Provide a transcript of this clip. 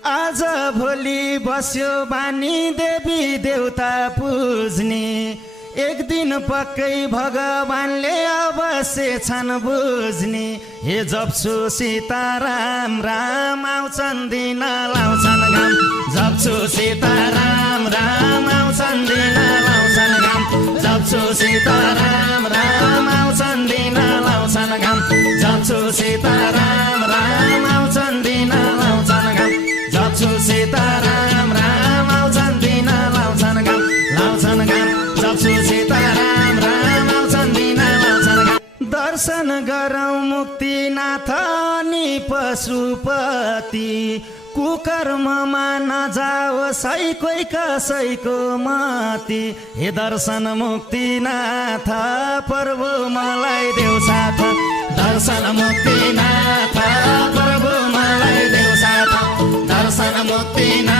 आज भोलि बस्यो बानी देवी देवता पुज्ने एक दिन पक्कै भगवानले अवश्य छन् बुझ्ने हे जप्छु सीताराम राम आउँछन् दिन लाउँछन् घाम जप्छु सीताराम राम आउँछन् दिन लाउँछन् घाम जप्छु सीताराम राम आउँछन् दिन लाउँछन् घाम जप्छु सीताराम राम आउँछन् दिन लाउँछन् घाम जप्छु सीताराम राम आउँछन् दिन लाउँछन् घाम लाउँछन् घाम जप्छु सीताराम राम आउँछन् दिन लाउँछन् घाम दर्शन गरौँ मुक्तिनाथ नि पशुपति कुकर्ममा नजाओस् है कोही कसैको मति हे दर्शन मुक्तिनाथ प्रभु मलाई देऊ साथ दर्शन मुक्तिनाथ प्रभु मलाई देऊ साथ दर्शन मुक्तिनाथ